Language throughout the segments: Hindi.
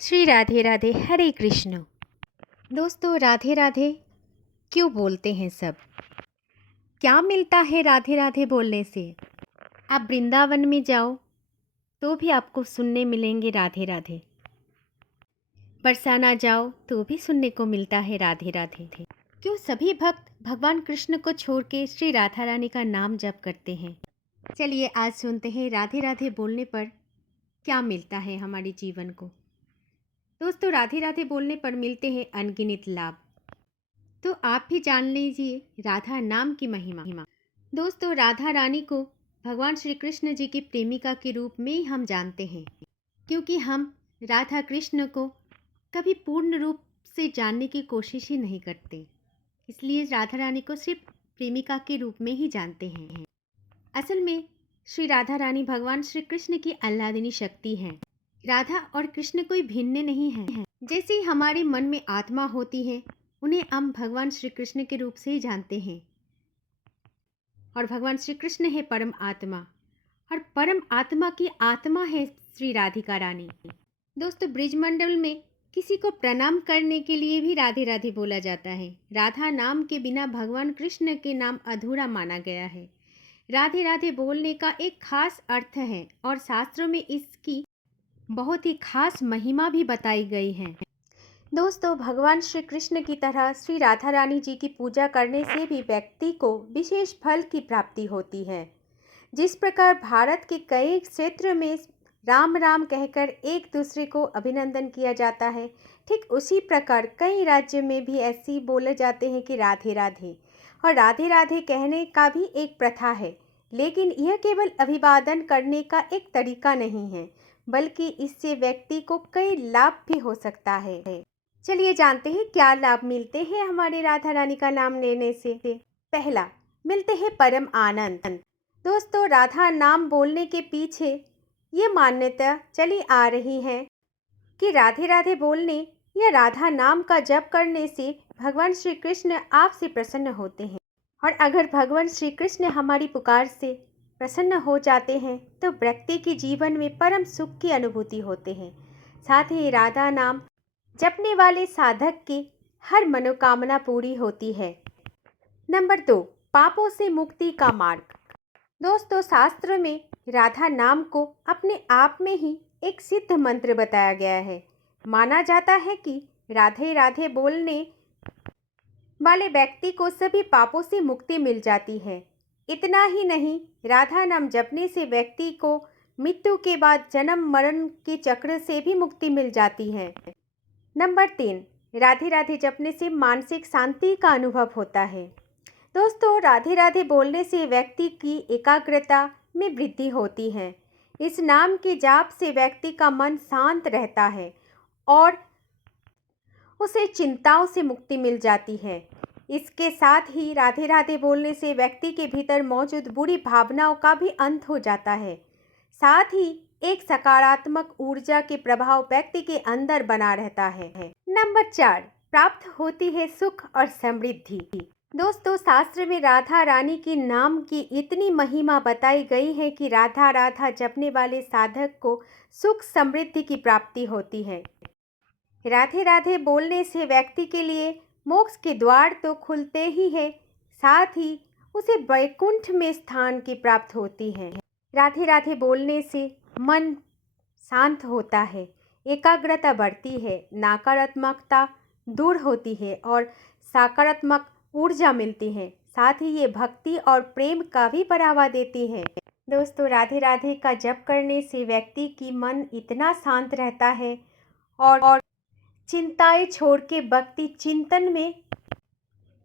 श्री राधे राधे हरे कृष्ण। दोस्तों, राधे राधे क्यों बोलते हैं सब? क्या मिलता है राधे राधे बोलने से? आप वृंदावन में जाओ तो भी आपको सुनने मिलेंगे राधे राधे। बरसाना जाओ तो भी सुनने को मिलता है राधे राधे। क्यों सभी भक्त भगवान कृष्ण को छोड़ के श्री राधा रानी का नाम जप करते हैं? चलिए आज सुनते हैं राधे राधे बोलने पर क्या मिलता है हमारे जीवन को। दोस्तों, राधे राधे बोलने पर मिलते हैं अनगिनत लाभ। तो आप भी जान लीजिए राधा नाम की महिमा। दोस्तों, राधा रानी को भगवान श्री कृष्ण जी की प्रेमिका के रूप में ही हम जानते हैं, क्योंकि हम राधा कृष्ण को कभी पूर्ण रूप से जानने की कोशिश ही नहीं करते, इसलिए राधा रानी को सिर्फ प्रेमिका के रूप में ही जानते हैं। असल में श्री राधा रानी भगवान श्री कृष्ण की आह्लादिनी शक्ति हैं। राधा और कृष्ण कोई भिन्न नहीं है। जैसे ही हमारे मन में आत्मा होती है, उन्हें हम भगवान श्री कृष्ण के रूप से ही जानते हैं, और भगवान श्री कृष्ण है परम आत्मा, और परम आत्मा की आत्मा है श्री राधिका रानी। दोस्तों, ब्रिजमंडल में किसी को प्रणाम करने के लिए भी राधे राधे बोला जाता है। राधा नाम के बिना भगवान कृष्ण के नाम अधूरा माना गया है। राधे राधे बोलने का एक खास अर्थ है और शास्त्रों में इसकी बहुत ही खास महिमा भी बताई गई है। दोस्तों, भगवान श्री कृष्ण की तरह श्री राधा रानी जी की पूजा करने से भी व्यक्ति को विशेष फल की प्राप्ति होती है। जिस प्रकार भारत के कई क्षेत्र में राम राम कहकर एक दूसरे को अभिनंदन किया जाता है, ठीक उसी प्रकार कई राज्य में भी ऐसे बोले जाते हैं कि राधे राधे, और राधे राधे कहने का भी एक प्रथा है। लेकिन यह केवल अभिवादन करने का एक तरीका नहीं है, बल्कि इससे व्यक्ति को कई लाभ भी हो सकता है। चलिए जानते हैं क्या लाभ मिलते हैं हमारे राधा रानी का नाम लेने से। पहला, मिलते हैं परम आनंद। दोस्तों, राधा नाम बोलने के पीछे ये मान्यता चली आ रही है कि राधे राधे बोलने या राधा नाम का जप करने से भगवान श्री कृष्ण आपसे प्रसन्न होते हैं, और अगर भगवान श्री कृष्ण हमारी पुकार से प्रसन्न हो जाते हैं तो व्यक्ति के जीवन में परम सुख की अनुभूति होते हैं। साथ ही राधा नाम जपने वाले साधक की हर मनोकामना पूरी होती है। नंबर 2, पापों से मुक्ति का मार्ग। दोस्तों, शास्त्र में राधा नाम को अपने आप में ही एक सिद्ध मंत्र बताया गया है। माना जाता है कि राधे राधे बोलने वाले व्यक्ति को सभी पापों से मुक्ति मिल जाती है। इतना ही नहीं, राधा नाम जपने से व्यक्ति को मृत्यु के बाद जन्म मरण के चक्र से भी मुक्ति मिल जाती है। नंबर 3, राधे राधे जपने से मानसिक शांति का अनुभव होता है। दोस्तों, राधे राधे बोलने से व्यक्ति की एकाग्रता में वृद्धि होती है। इस नाम के जाप से व्यक्ति का मन शांत रहता है और उसे चिंताओं से मुक्ति मिल जाती है। इसके साथ ही राधे राधे बोलने से व्यक्ति के भीतर मौजूद बुरी भावनाओं का भी अंत हो जाता है। साथ ही एक सकारात्मक ऊर्जा के प्रभाव व्यक्ति के अंदर बना रहता है। नंबर 4, प्राप्त होती है सुख और समृद्धि। दोस्तों, शास्त्र में राधा रानी के नाम की इतनी महिमा बताई गई है कि राधा राधा जपने वाले साधक को सुख समृद्धि की प्राप्ति होती है। राधे राधे बोलने से व्यक्ति के लिए मोक्ष के द्वार तो खुलते ही है, साथ ही उसे वैकुंठ में स्थान की प्राप्त होती है। राधे राधे बोलने से मन शांत होता है, एकाग्रता बढ़ती है, नकारात्मकता दूर होती है और सकारात्मक ऊर्जा मिलती है। साथ ही ये भक्ति और प्रेम का भी बढ़ावा देती है। दोस्तों, राधे राधे का जप करने से व्यक्ति की मन इतना शांत रहता है और चिंताएं छोड़ के भक्ति चिंतन में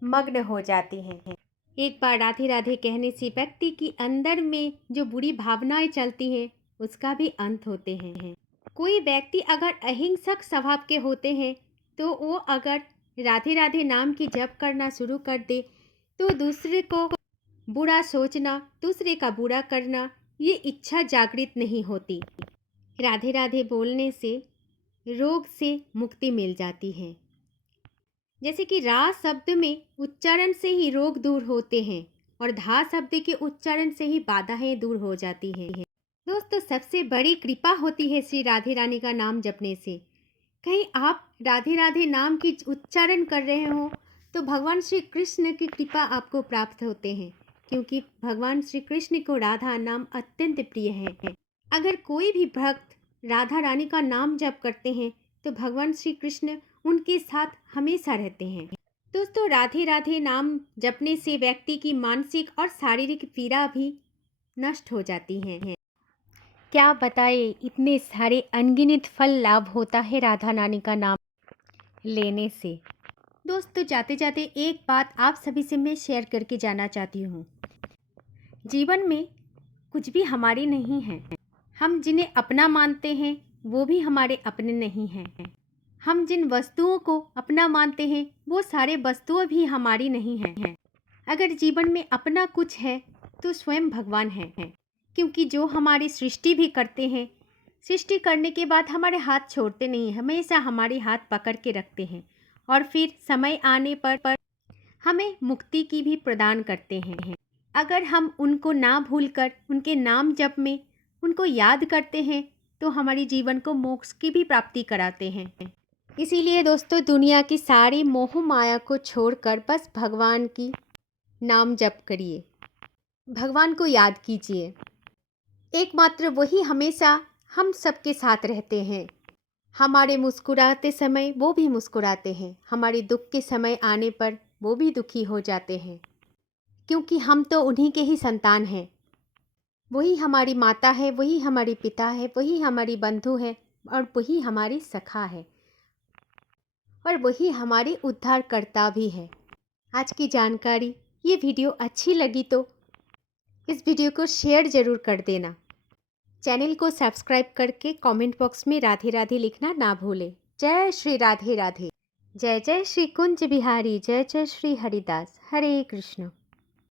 मग्न हो जाती हैं। एक बार राधे राधे कहने से व्यक्ति की अंदर में जो बुरी भावनाएं चलती हैं उसका भी अंत होते हैं। कोई व्यक्ति अगर अहिंसक स्वभाव के होते हैं तो वो अगर राधे राधे नाम की जप करना शुरू कर दे तो दूसरे को बुरा सोचना, दूसरे का बुरा करना, ये इच्छा जागृत नहीं होती। राधे राधे बोलने से रोग से मुक्ति मिल जाती है। जैसे कि रा शब्द में उच्चारण से ही रोग दूर होते हैं और धा शब्द के उच्चारण से ही बाधाएं दूर हो जाती हैं। दोस्तों, सबसे बड़ी कृपा होती है श्री राधे रानी का नाम जपने से। कहीं आप राधे राधे नाम की उच्चारण कर रहे हो तो भगवान श्री कृष्ण की कृपा आपको प्राप्त होते हैं, क्योंकि भगवान श्री कृष्ण को राधा नाम अत्यंत प्रिय है। अगर कोई भी भक्त राधा रानी का नाम जप करते हैं तो भगवान श्री कृष्ण उनके साथ हमेशा रहते हैं। दोस्तों, राधे राधे नाम जपने से व्यक्ति की मानसिक और शारीरिक पीड़ा भी नष्ट हो जाती हैं। क्या बताए, इतने सारे अनगिनत फल लाभ होता है राधा रानी का नाम लेने से। दोस्तों, जाते जाते एक बात आप सभी से मैं शेयर करके जाना चाहती हूँ। जीवन में कुछ भी हमारे नहीं है। हम जिन्हें अपना मानते हैं वो भी हमारे अपने नहीं हैं। हम जिन वस्तुओं को अपना मानते हैं वो सारे वस्तुएं भी हमारी नहीं हैं। अगर जीवन में अपना कुछ है तो स्वयं भगवान है, क्योंकि जो हमारी सृष्टि भी करते हैं, सृष्टि करने के बाद हमारे हाथ छोड़ते नहीं, हमेशा हमारे हाथ पकड़ के रखते हैं और फिर समय आने पर हमें मुक्ति की भी प्रदान करते हैं। अगर हम उनको ना भूलकर उनके नाम जप में उनको याद करते हैं तो हमारे जीवन को मोक्ष की भी प्राप्ति कराते हैं। इसीलिए दोस्तों, दुनिया की सारी मोह माया को छोड़कर बस भगवान की नाम जप करिए, भगवान को याद कीजिए। एकमात्र वही हमेशा हम सबके साथ रहते हैं। हमारे मुस्कुराते समय वो भी मुस्कुराते हैं, हमारे दुख के समय आने पर वो भी दुखी हो जाते हैं, क्योंकि हम तो उन्हीं के ही संतान हैं। वही हमारी माता है, वही हमारी पिता है, वही हमारी बंधु है और वही हमारी सखा है और वही हमारी उद्धारकर्ता भी है। आज की जानकारी, ये वीडियो अच्छी लगी तो इस वीडियो को शेयर ज़रूर कर देना। चैनल को सब्सक्राइब करके कमेंट बॉक्स में राधे राधे लिखना ना भूलें। जय श्री राधे राधे। जय जय श्री कुंज बिहारी, जय जय श्री हरिदास। हरे कृष्ण।